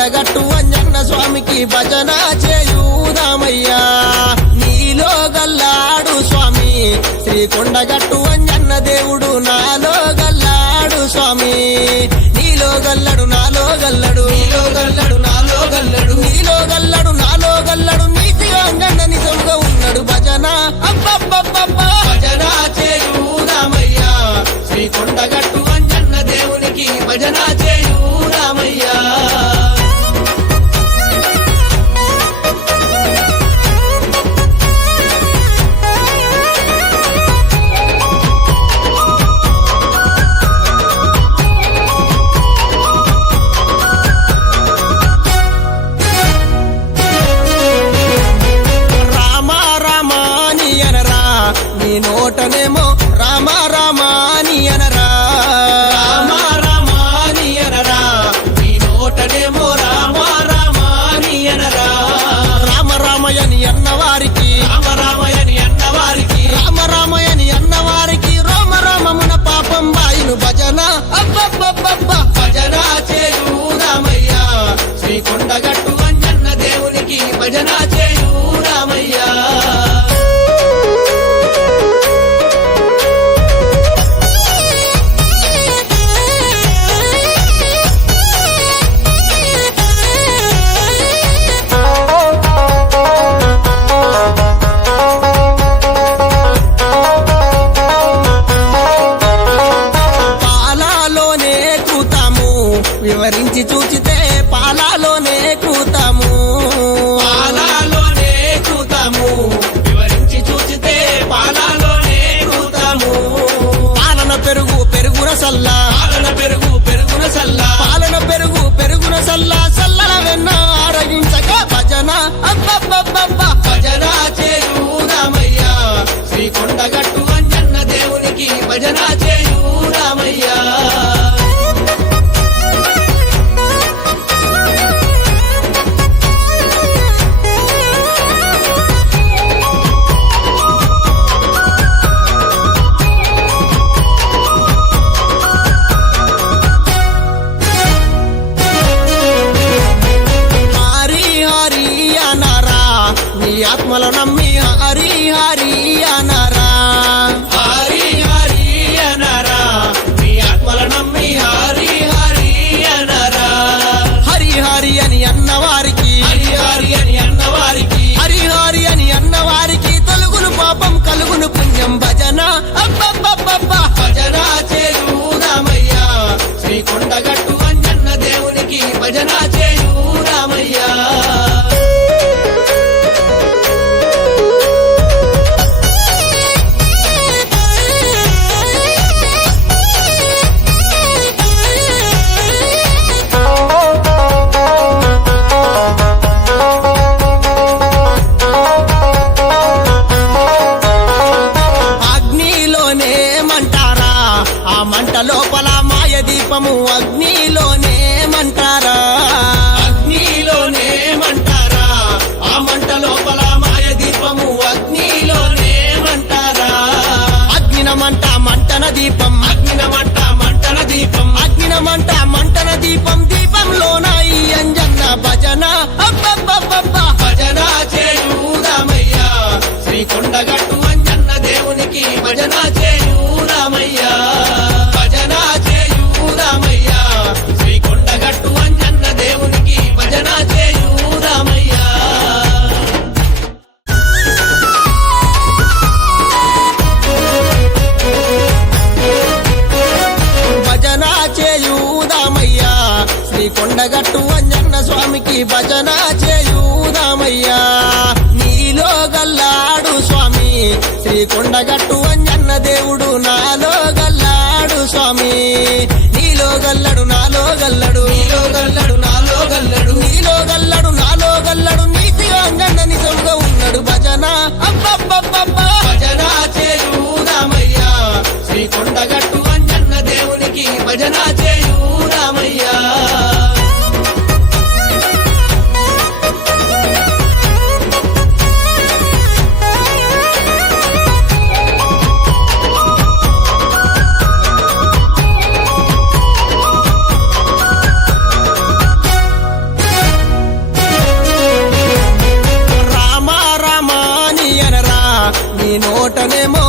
కొండగట్టు అంజన్న స్వామికి భజన చేయుదామయ్యా నీలో గల్లాడు స్వామి శ్రీ కొండగట్టు అంజన్న దేవుడు నాలో గల్లాడు స్వామి నీలో గల్లడు నాలో గల్లడు నీలో గల్లడు నాలో గల్లడు నీలో గల్లడు నాలో గల్లడు నీతిగా అంజన్న నిజంగా ఉన్నాడు భజన అబ్బబ్బబ్బబ్బా భజన చేయుదామయ్యా శ్రీ కొండగట్టు అంజన్న దేవునికి భజన చేయుదామయ్యా నోటనేమో రామ రామాని అనరా రామ రామాని అనరా నీ నోటనేమో రామ రామాని అనరా రామ రామయని అన్నవారికి రామ రామయని అన్నవారికి రామ రామయని అన్నవారికి రామ రామమున పాపం బాయిను భజన అబ్బబ్బబ్బబ్బ భజన చేయుదామయ్యా శ్రీ కొండగట్టు అంజన్న దేవునికి భజన చేయుదామయ్యా వివరించి చూచితే పాలాలోనే కూతాము పాలాలోనే కూతాము వివరించి చూచితే పాలాలోనే కూతాము పాలన పెరుగు పెరుగున సల్లా పాలన పెరుగు పెరుగున సల్లా పాలన పెరుగు పెరుగున సల్లా సల్లల వెన్న ఆరగించగా భజన అబ్బబ్బబ్బబ్బ భజన చేయుదామయ్యా శ్రీ కొండగట్టు అంజన్న దేవునికి భజన చేయుదామయ్యా ఆత్మలో నమ్మి హరి హరి అనరా హరి హరి అనరా మీ ఆత్మల నమ్మి హరి హరి అనరా హరి హరి అని అన్నవారికి హరి హరి అని అన్నవారికి హరి హరి అని అన్నవారికి తొలుగును పాపం కలుగును పుణ్యం భజన అబ్బబ్బబ్బబ్బ భజన చేయుదామయ్యా శ్రీ కొండగట్టు అంజన్న దేవునికి భజన చేయుదామయ్యా లోపల మాయ దీపము అగ్నిలోనే మంటారా అగ్నిలోనే మంటారా ఆ మంట లోపల మాయ దీపము అగ్నిలోనే మంటారా అగ్నిన మంట మంటన దీపం అగ్నిన మంట మంటన దీపం అగ్నిన మంట మంటన దీపం దీపంలోన ఈ అంజన్న భజన అబ్బబ్బబ్బబ్బ భజన చేయుదామయ్యా శ్రీ కొండగట్టు అంజన్న దేవునికి భజన చేయుదామయ్యా శ్రీ కొండగట్టు అంజన్న దేవునికి భజన చేయుదామయ్యా భజన చేయుదామయ్యా శ్రీ కొండగట్టు అంజన్న స్వామికి భజన చేయుదామయ్యా నీలో గల్లాడు స్వామి శ్రీ కొండగట్టు అంజన్న దేవుడు నాలో గల్లాడు స్వామి నీలో గల్లడు నాలో గల్లడు నీలో గల్లడు నాలో గల్లడు నీలో గల్లడు నాలో గల్లడు నీతిగా అంజన్న నిజంగా ఉన్నాడు భజన అబ్బబ్బబ్బబ్బ భజన చేయుదామయ్యా శ్రీ కొండగట్టు అంజన్న దేవునికి భజన చేయుదామయ్యా నీ నోటనేమో